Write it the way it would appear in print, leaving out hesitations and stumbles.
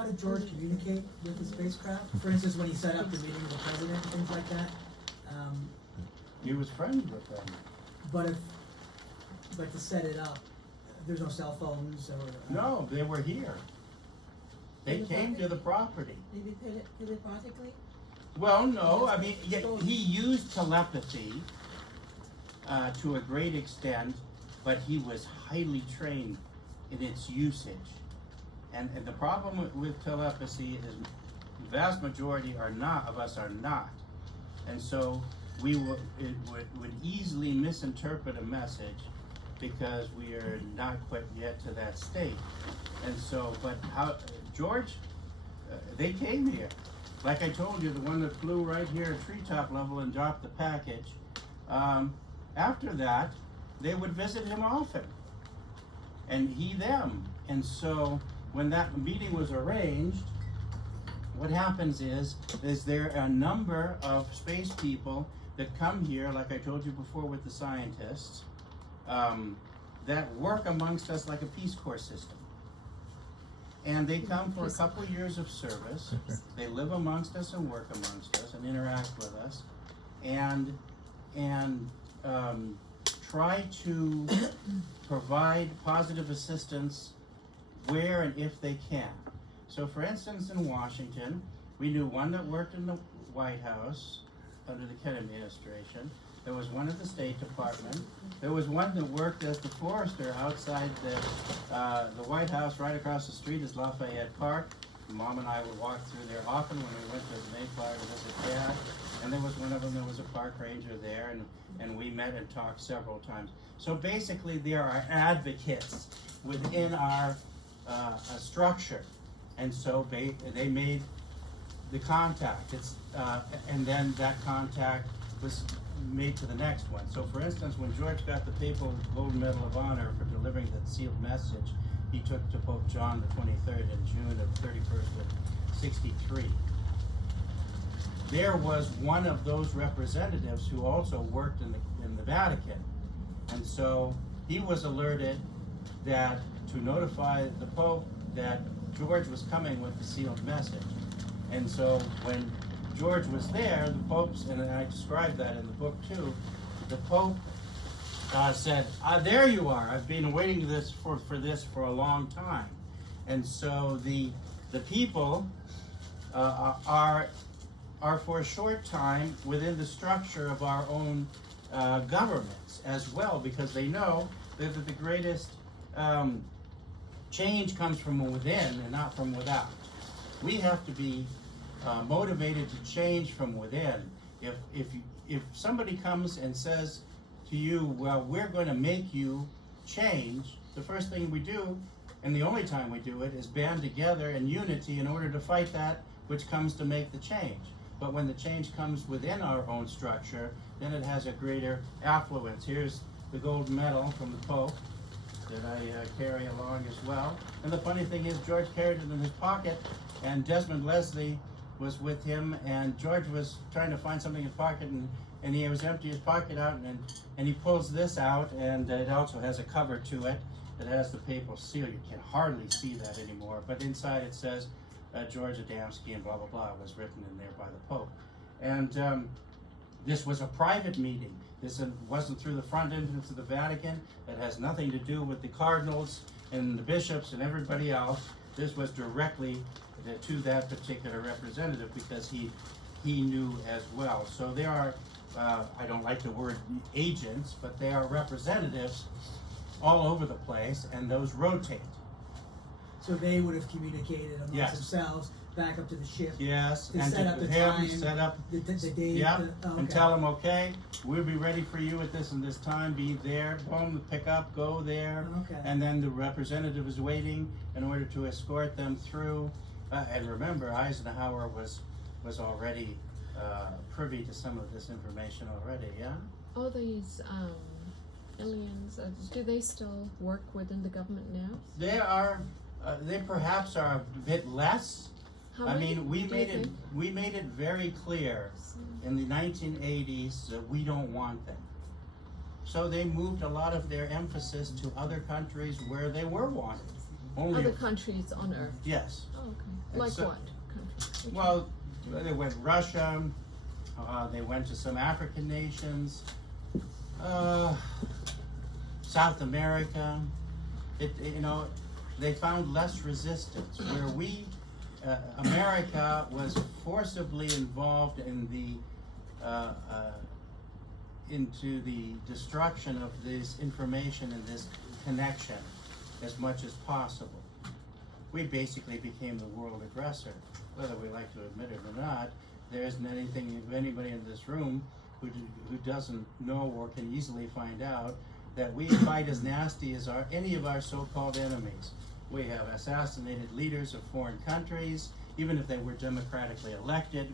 How did George communicate with the spacecraft? For instance, when he set up the meeting with the president and things like that. He was friends with them. But to set it up, there's no cell phones or. No, they were here. They came to the property. Telepathically? Well, no, I mean, he used telepathy to a great extent, but he was highly trained in its usage. And the problem with telepathy is the vast majority of us are not. And so we would easily misinterpret a message because we are not quite yet to that state. And so, but George, they came here. Like I told you, the one that flew right here at treetop level and dropped the package, after that, they would visit him often. And he them. And so when that meeting was arranged, what happens is there are a number of space people that come here, like I told you before with the scientists, that work amongst us like a Peace Corps system. And they come for a couple of years of service. They live amongst us and work amongst us and interact with us, and try to provide positive assistance where and if they can. So, for instance, in Washington, we knew one that worked in the White House under the Kennedy administration. There was one at the State Department. There was one that worked as the forester outside the White House. Right across the street is Lafayette Park. Mom and I would walk through there often when we went to the Mayflower to visit Dad. And there was one of them that was a park ranger there, and we met and talked several times. So basically, there are advocates within our structure, and so they made the contact. And then that contact was made to the next one. So for instance, when George got the Papal Gold Medal of Honor for delivering the sealed message, he took to Pope John the 23rd in June of 31st of 63. There was one of those representatives who also worked in the Vatican, and so he was alerted that to notify the Pope that George was coming with the sealed message. And so when George was there, the Pope's, and I described that in the book too, the Pope said, there you are, I've been waiting for this for a long time. And so the people are for a short time within the structure of our own governments as well, because they know that the greatest change comes from within and not from without. We have to be motivated to change from within. If somebody comes and says to you, well, we're going to make you change, the first thing we do, and the only time we do it, is band together in unity in order to fight that which comes to make the change. But when the change comes within our own structure, then it has a greater affluence. Here's the gold medal from the Pope that I carry along as well. And the funny thing is, George carried it in his pocket, and Desmond Leslie was with him, and George was trying to find something in his pocket, and he was emptying his pocket out, and he pulls this out, and it also has a cover to it that has the papal seal. You can hardly see that anymore, but inside it says George Adamski and blah, blah, blah was written in there by the Pope. And this was a private meeting. This wasn't through the front entrance of the Vatican. It has nothing to do with the cardinals and the bishops and everybody else. This was directly to that particular representative because he knew as well. So there are, I don't like the word agents, but they are representatives all over the place, and those rotate. So they would have communicated amongst Yes. themselves back up to the ship. Yes, To and set up to the him, time, set up, the date. yeah, Okay. and tell him, okay, we'll be ready for you at this and this time, be there, boom, pick up, go there. Okay. And then the representative is waiting in order to escort them through. And remember, Eisenhower was already privy to some of this information already, yeah? All these aliens, do they still work within the government now? They perhaps are a bit less. How I many mean, we do you made it very clear in the 1980s that we don't want them. So they moved a lot of their emphasis to other countries where they were wanted. Only Other countries on Earth. yes. Oh, okay. And Like so- what countries? Which Well, they went Russia, they went to some African nations, South America. They found less resistance. Where we, America was forcibly involved in into the destruction of this information and this connection as much as possible. We basically became the world aggressor. Whether we like to admit it or not, there isn't anybody in this room who doesn't know or can easily find out that we fight as nasty as any of our so-called enemies. We have assassinated leaders of foreign countries, even if they were democratically elected.